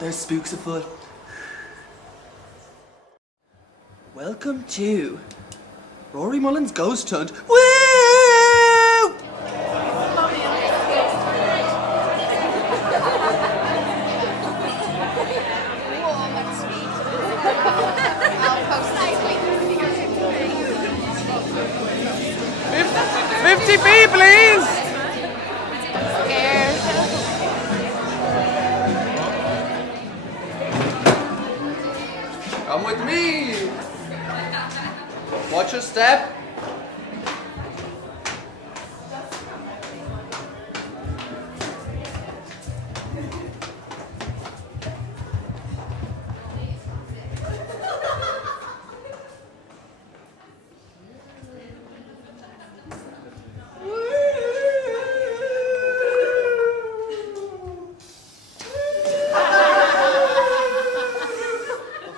There's spooks afoot. Welcome to Rory Mullen's Ghost Hunt. Woo! $50p, please! Come with me. Watch your step.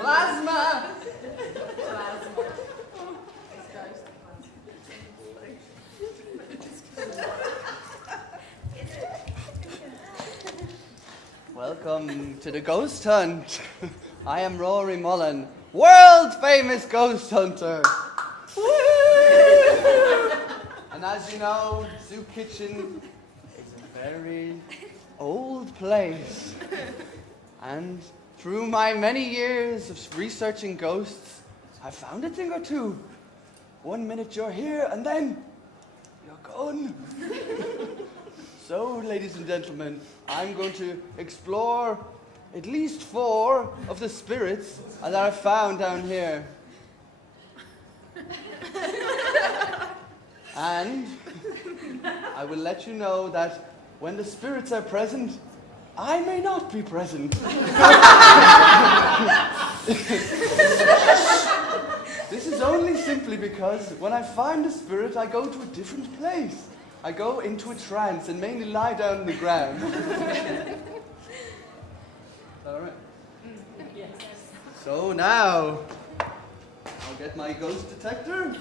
Plasma. Welcome to the Ghost Hunt. I am Rory Mullen, world famous ghost hunter. And as you know, Soup Kitchen is a very old place. And through my many years of researching ghosts, I found a thing or two. 1 minute you're here, and then you're gone. So, ladies and gentlemen, I'm going to explore at least 4 of the spirits that I found down here. And I will let you know that when the spirits are present, I may not be present. This is only simply because when I find a spirit, I go to a different place. I go into a trance and mainly lie down on the ground. All right. Yes. So now, I'll get my ghost detector.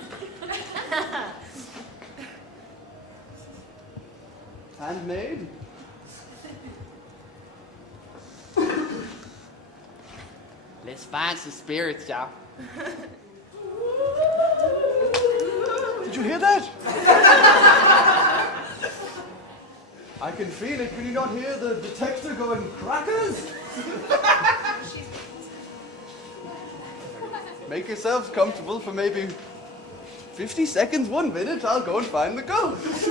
Handmade. Let's find some spirits, y'all. Did you hear that? I can feel it. Can you not hear the detector going crackers? Make yourselves comfortable for maybe 50 seconds, 1 minute. I'll go and find the ghost.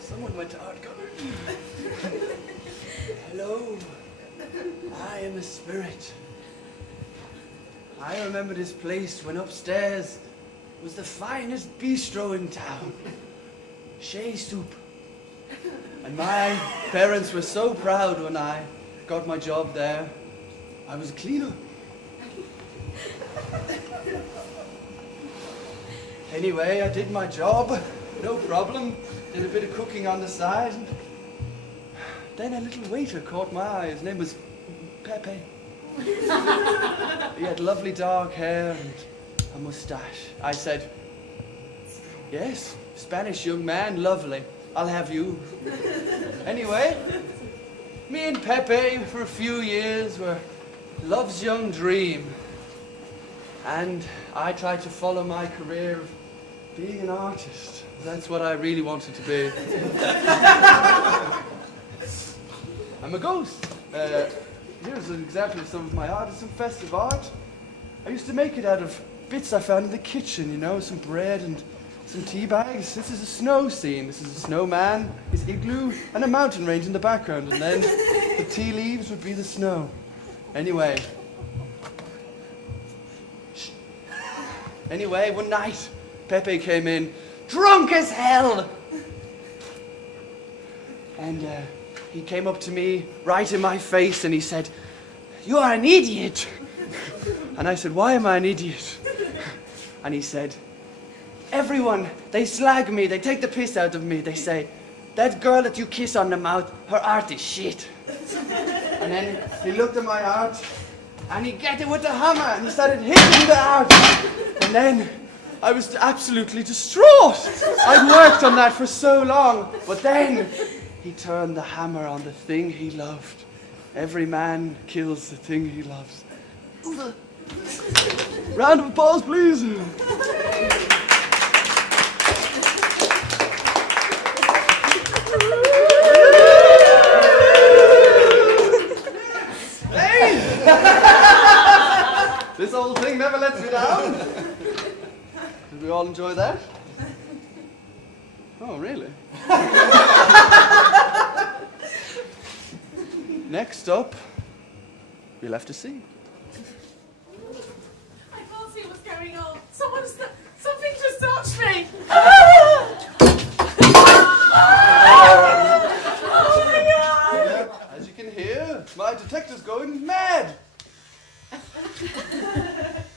Someone went to art gallery. Hello, I am a spirit. I remember this place when upstairs was the finest bistro in town. Shea Soup. And my parents were so proud when I got my job there. I was a cleaner. Anyway, I did my job, no problem. Did a bit of cooking on the side. Then a little waiter caught my eye. His name was Pepe. He had lovely dark hair and a mustache. I said, yes, Spanish young man, lovely. I'll have you. Anyway, me and Pepe for a few years were love's young dream. And I tried to follow my career of being an artist. That's what I really wanted to be. I'm a ghost. Here's an example of some of my art. It's some festive art. I used to make it out of bits I found in the kitchen, you know, some bread and some tea bags. This is a snow scene. This is a snowman, his igloo, and a mountain range in the background. And then the tea leaves would be the snow. Anyway. Anyway, one night, Pepe came in, drunk as hell. And he came up to me, right in my face, and he said, "You are an idiot." And I said, "Why am I an idiot?" And he said, everyone, they slag me, they take the piss out of me. They say, that girl that you kiss on the mouth, her art is shit. And then he looked at my art, and he get it with the hammer, and he started hitting the art. And then I was absolutely distraught. I'd worked on that for so long. But then he turned the hammer on the thing he loved. Every man kills the thing he loves. Round of applause, please. Hey! This old thing never lets me down. Did we all enjoy that? Oh, really? Next up, we'll have to see. I can't see what's going on. Something just touched me. Oh my God! Yeah, as you can hear, my detective's going mad.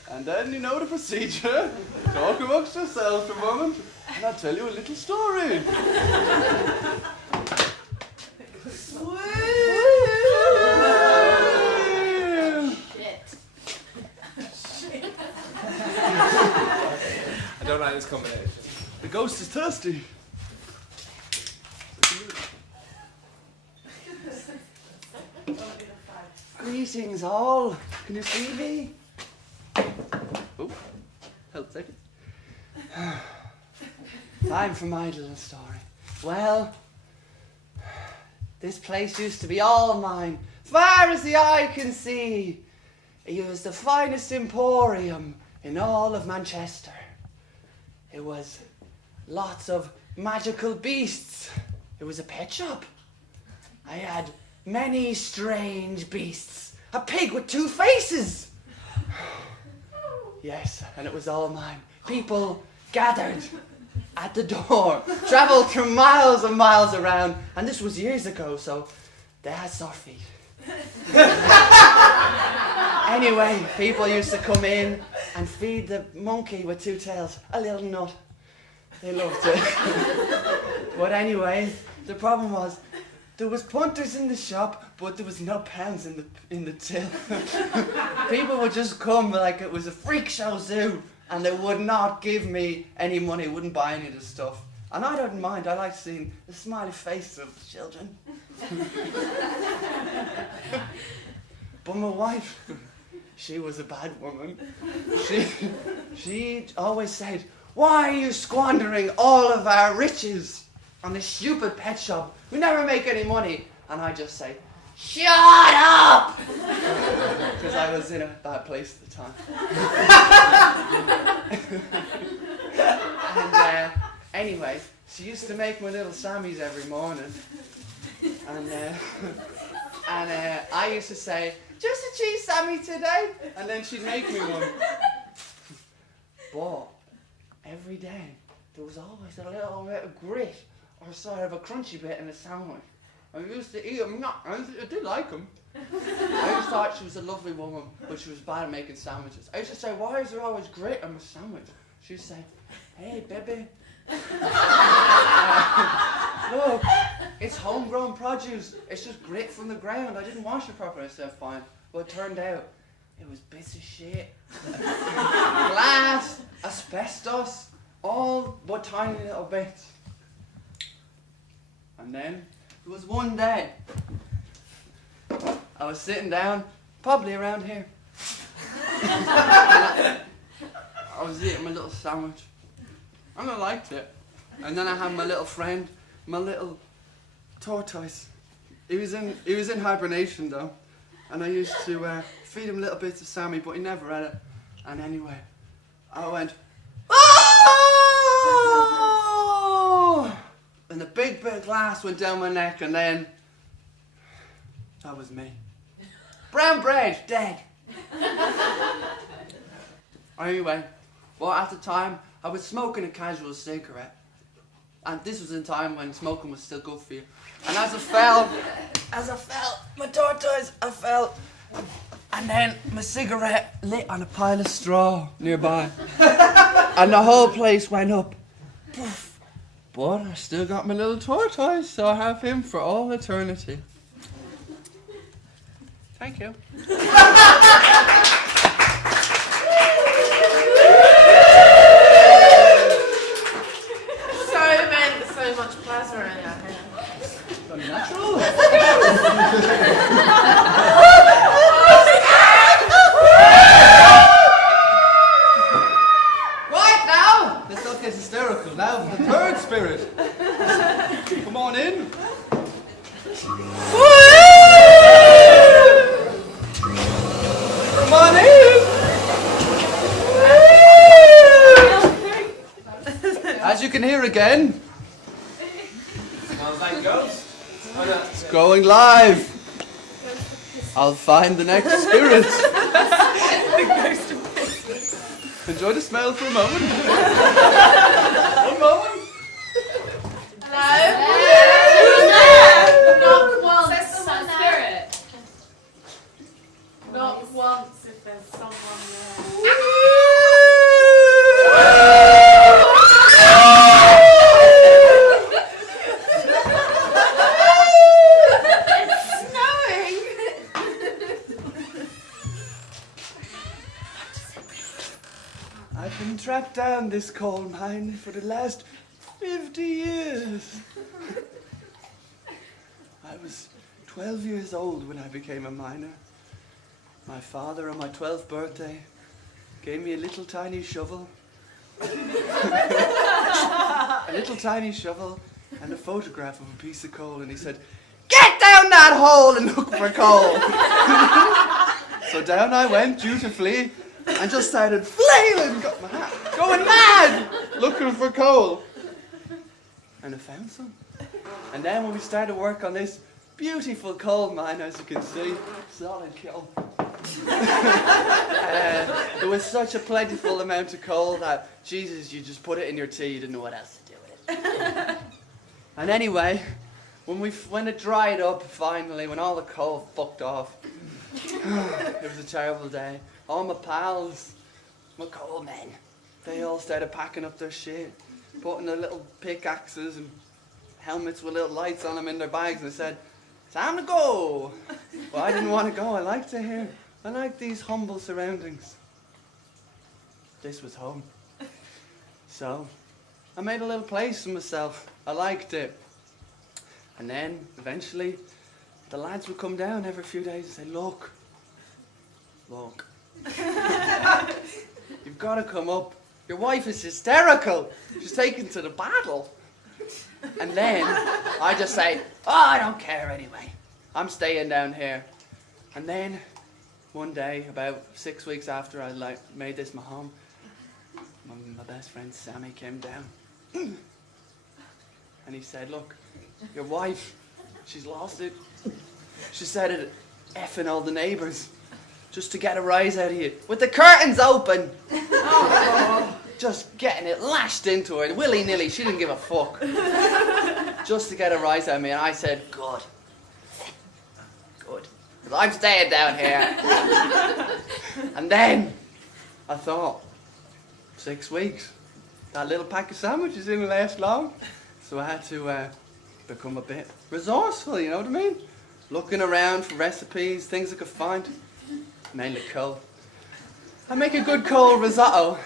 And then you know the procedure. Talk amongst yourselves for a moment, and I'll tell you a little story. I don't like this combination. The ghost is thirsty. Greetings all. Can you see me? Oh, hold a second. Time for my little story. Well, this place used to be all mine, as far as the eye can see. It was the finest emporium in all of Manchester. It was lots of magical beasts. It was a pet shop. I had many strange beasts. A pig with 2 faces. Yes, and it was all mine. People gathered at the door, travelled through miles and miles around, and this was years ago, so they had sore feet. Anyway, people used to come in and feed the monkey with 2 tails a little nut. They loved it. But anyway, the problem was there was punters in the shop, but there was no pounds in the till. People would just come like it was a freak show zoo, and they would not give me any money, wouldn't buy any of the stuff. And I don't mind, I like seeing the smiley faces of the children. But my wife, she was a bad woman. She always said, why are you squandering all of our riches on this stupid pet shop? We never make any money. And I just say, shut up! Because I was in a bad place at the time. And anyway, she used to make my little Sammies every morning. And I used to say, just a cheese Sammy today. And then she'd make me one. But every day, there was always a little bit of grit or sort of a crunchy bit in the sandwich. I used to eat them. I did like them. I always thought she was a lovely woman, but she was bad at making sandwiches. I used to say, why is there always grit on my sandwich? She'd say, hey, baby. Look, it's homegrown produce. It's just grit from the ground. I didn't wash it properly. I said, fine. But it turned out it was bits of shit. Glass, asbestos, all but tiny little bits. And then there was one day I was sitting down, probably around here. I was eating my little sandwich, and I liked it. And then I had my little friend, my little tortoise. He was in hibernation though, and I used to feed him little bits of Sammy, but he never had it. And anyway, I went, oh! And the big bit of glass went down my neck, and then that was me. Brown bread, dead. Anyway, well, at the time, I was smoking a casual cigarette. And this was in time when smoking was still good for you. And as I fell, my tortoise, I fell. And then my cigarette lit on a pile of straw nearby. And the whole place went up. Poof. But I still got my little tortoise, so I have him for all eternity. Thank you. So much plasma in our hair. Unnatural. Right now! This stuff gets hysterical. Now for the third spirit. Come on in. Come on in. As you can hear again, Sounds like ghosts. it's going live. I'll find the next spirit. Enjoy the smell for a moment. One moment. Hello? Not once, spirit. Not once if there's someone there. I've been trapped down this coal mine for the last 50 years. I was 12 years old when I became a miner. My father on my 12th birthday gave me a little tiny shovel. A little tiny shovel and a photograph of a piece of coal, and he said, "Get down that hole and look for coal." So down I went dutifully and just started flailing, going mad, looking for coal. And I found some. And then when we started work on this beautiful coal mine, as you can see, solid coal. There was such a plentiful amount of coal that, Jesus, you just put it in your tea, you didn't know what else to do with it. And anyway, when it dried up, finally, when all the coal fucked off, it was a terrible day. All my pals, my coal men, they all started packing up their shit, putting their little pickaxes and helmets with little lights on them in their bags, and they said, "Time to go." Well, I didn't want to go. I liked it here. I liked these humble surroundings. This was home. So I made a little place for myself. I liked it. And then eventually the lads would come down every few days and say, look, you've got to come up. Your wife is hysterical. She's taken to the battle. And then I just say, oh, I don't care anyway. I'm staying down here. And then one day, about 6 weeks after I made this my home, my best friend Sammy came down. And he said, look, your wife, she's lost it. She started effing all the neighbours just to get a rise out of you. With the curtains open. Just getting it lashed into her, willy-nilly. She didn't give a fuck. Just to get a rise out of me. And I said, good. Good. 'Cause I'm staying down here. And then I thought, 6 weeks. That little pack of sandwiches didn't last long. So I had to become a bit resourceful, you know what I mean? Looking around for recipes, things I could find. Mainly coal. I make a good coal risotto.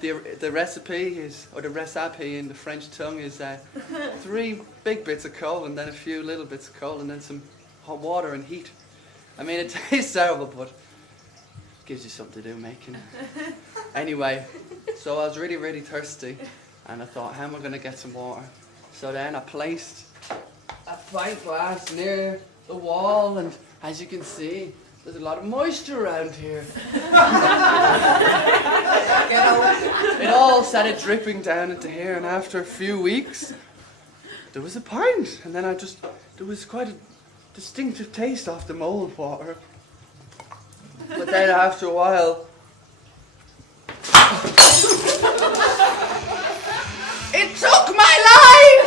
The recipe is, or the recipe in the French tongue is 3 big bits of coal and then a few little bits of coal and then some hot water and heat. I mean, it tastes terrible, but it gives you something to do making it. Anyway, so I was really, really thirsty and I thought, how am I going to get some water? So then I placed a pint glass near the wall, and as you can see, there's a lot of moisture around here. It all started dripping down into here, and after a few weeks, there was a pint, and then there was quite a distinctive taste off the mold water. But then after a while, it took my life!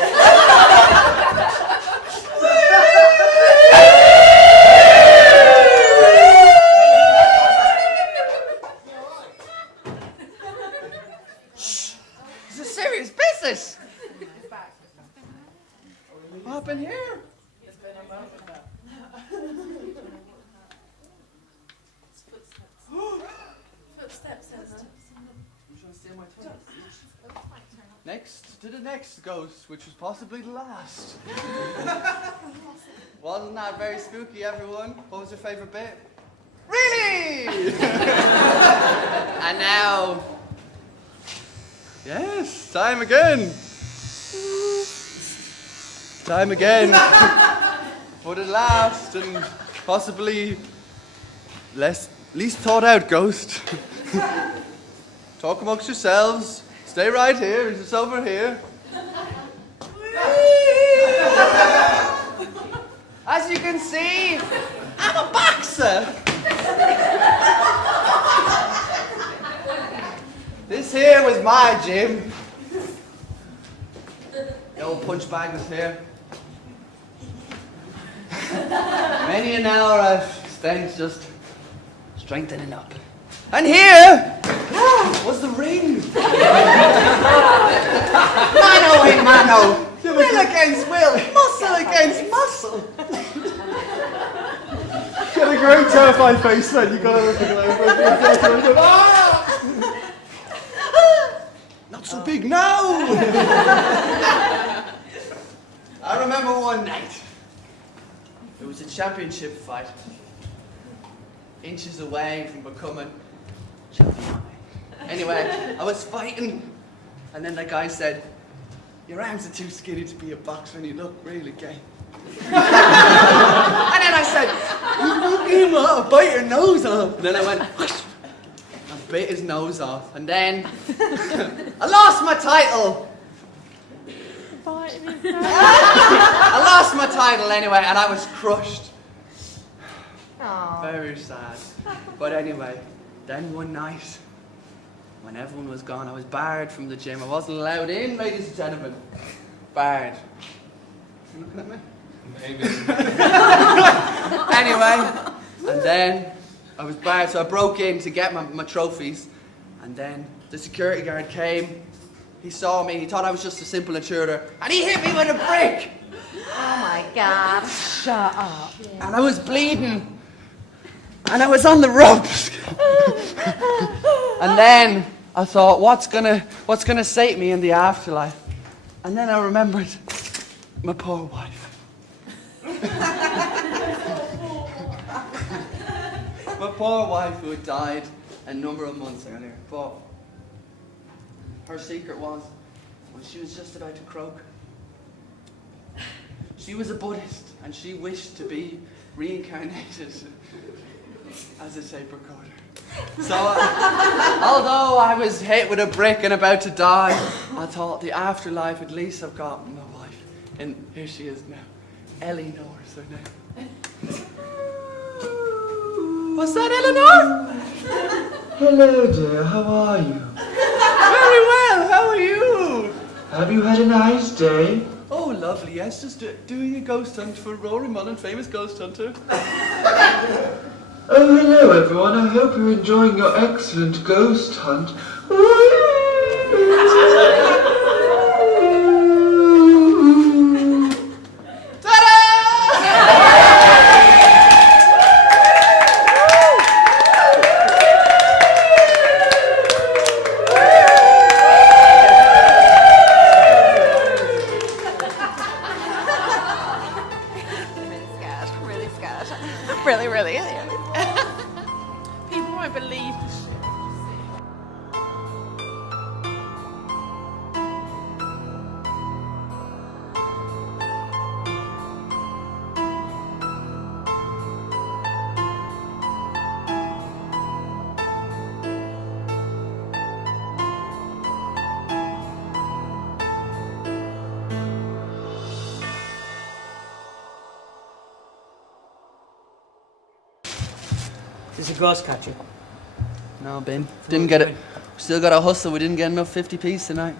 What happened here? It's been a moment now. Footsteps, isn't it? I'm trying to steal my time. Next to the next ghost, which was possibly the last. Wasn't that very spooky, everyone? What was your favourite bit? Really? And now... Yes, time again. Time again. For the last and possibly least thought out ghost. Talk amongst yourselves. Stay right here. It's just over here. As you can see, I'm a boxer. This here was my gym. The old punch bag was here. Many an hour I've spent just strengthening up. And here was the ring. Mano a mano. Will against will. Muscle against muscle. Got a great terrified face then. You got everything Not so big now. I remember one night. It was a championship fight. Inches away from becoming champion. Anyway, I was fighting, and then the guy said, "Your arms are too skinny to be a boxer and you look really gay." And then I said, "You want to bite your nose off?" And then I went, and bit his nose off. And then I lost my title. I lost my title anyway, and I was crushed. Aww. Very sad. But anyway, then one night, when everyone was gone, I was barred from the gym. I wasn't allowed in, ladies and gentlemen. Barred. You looking at me? Maybe. Anyway, and then I was barred, so I broke in to get my trophies. And then the security guard came. He saw me, he thought I was just a simple intruder, and he hit me with a brick! Oh my God. Shut up. And I was bleeding. And I was on the ropes. And then I thought, what's gonna sate me in the afterlife? And then I remembered my poor wife. My poor wife who had died a number of months earlier. But her secret was, when she was just about to croak, she was a Buddhist and she wished to be reincarnated as a tape recorder. So, although I was hit with a brick and about to die, I thought the afterlife, at least I've got my wife. And here she is now. Eleanor is her name. What's that, Eleanor? Hello dear, how are you? Very well, how are you? Have you had a nice day? Oh, lovely, yes, just doing a ghost hunt for Rory Mullen, famous ghost hunter. Oh, hello everyone, I hope you're enjoying your excellent ghost hunt. Really scared. Really, really. People won't believe this shit. Is a ghost catcher? No, Ben. Didn't get it. Still got to hustle. We didn't get enough 50p's tonight.